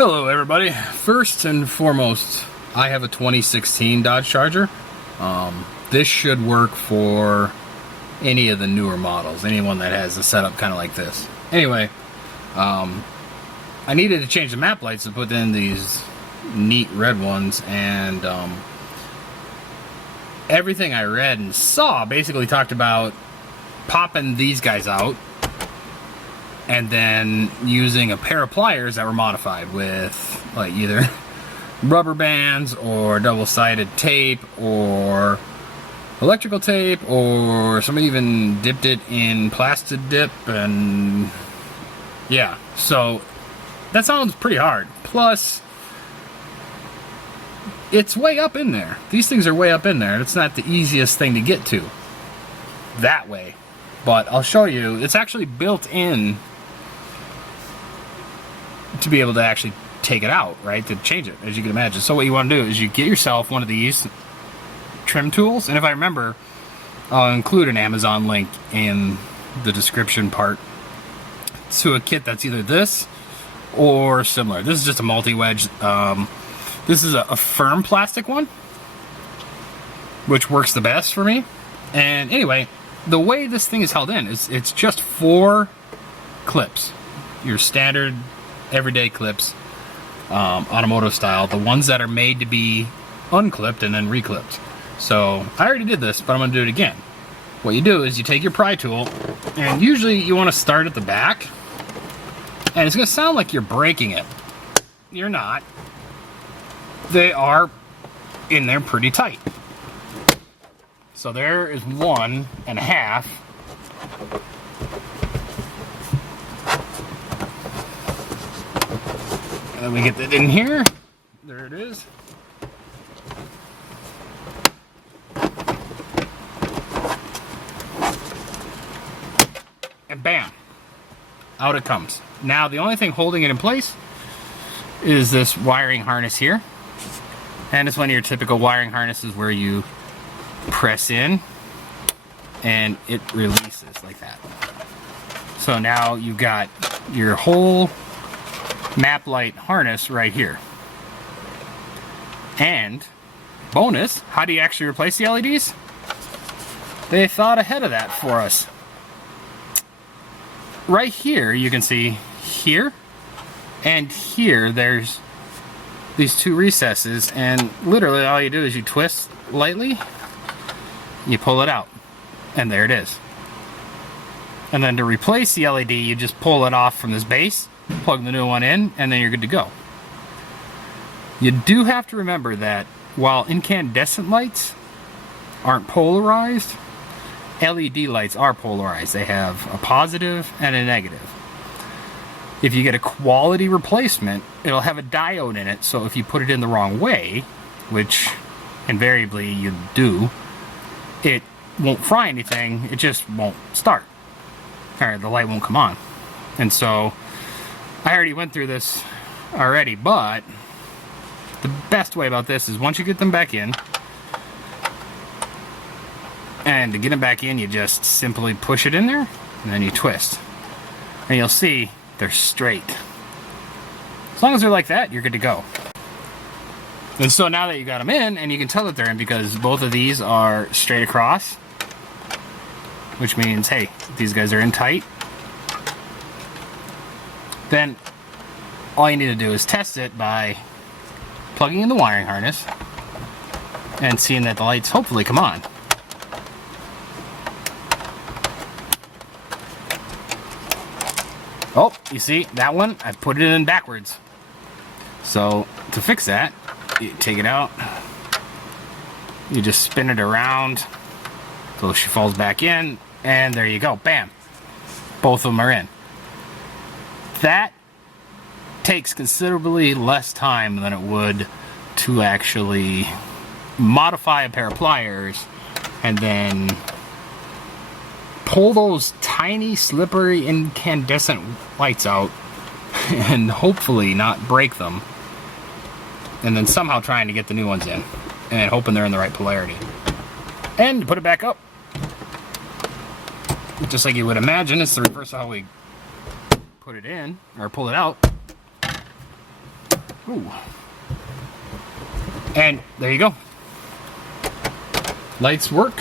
Hello everybody. First and foremost, I have a 2016 Dodge Charger. This should work for any of the newer models, anyone that has a setup kind of like this. Anyway, I needed to change the map lights to put in these neat red ones, and everything I read and saw basically talked about popping these guys out and then using a pair of pliers that were modified with like either rubber bands or double-sided tape or electrical tape, or somebody even dipped it in plastic dip. And yeah, so that sounds pretty hard. Plus, it's way up in there. These things are way up in there. It's not the easiest thing to get to that way, but I'll show you. It's actually built in to be able to actually take it out, right, to change it, as you can imagine. So what you want to do is you get yourself one of these trim tools, and if I remember, I'll include an Amazon link in the description part to a kit that's either this or similar. This is just a multi-wedge. This is a firm plastic one, which works the best for me. And anyway, the way this thing is held in is it's just 4 clips, your standard everyday clips, automotive style, the ones that are made to be unclipped and then reclipped. So I already did this, but I'm going to do it again. What you do is you take your pry tool, and usually you want to start at the back, and it's going to sound like you're breaking it. You're not. They are in there pretty tight. So there is 1.5. And then we get that in here. There it is. And bam, out it comes. Now the only thing holding it in place is this wiring harness here. And it's one of your typical wiring harnesses where you press in and it releases like that. So now you've got your whole map light harness right here. And bonus, how do you actually replace the LEDs? They thought ahead of that for us. Right here you can see here and here there's these 2 recesses, and literally all you do is you twist lightly, you pull it out, and there it is. And then to replace the LED, you just pull it off from this base, plug the new one in, and then you're good to go. You do have to remember that while incandescent lights aren't polarized, LED lights are polarized. They have a positive and a negative. If you get a quality replacement, it'll have a diode in it, so if you put it in the wrong way, which invariably you do, it won't fry anything, it just won't start. Or the light won't come on. And so I already went through this already, but the best way about this is once you get them back in, and to get them back in, you just simply push it in there, and then you twist. And you'll see they're straight. As long as they're like that, you're good to go. And so now that you got them in, and you can tell that they're in because both of these are straight across, which means, hey, these guys are in tight. Then all you need to do is test it by plugging in the wiring harness and seeing that the lights hopefully come on. Oh, you see that one? I put it in backwards. So to fix that, you take it out, you just spin it around so she falls back in, and there you go. Bam, both of them are in. That takes considerably less time than it would to actually modify a pair of pliers and then pull those tiny slippery incandescent lights out and hopefully not break them, and then somehow trying to get the new ones in and hoping they're in the right polarity, and put it back up just like you would imagine. It's the reverse of how we put it in, or pull it out. Ooh. And there you go. Lights work.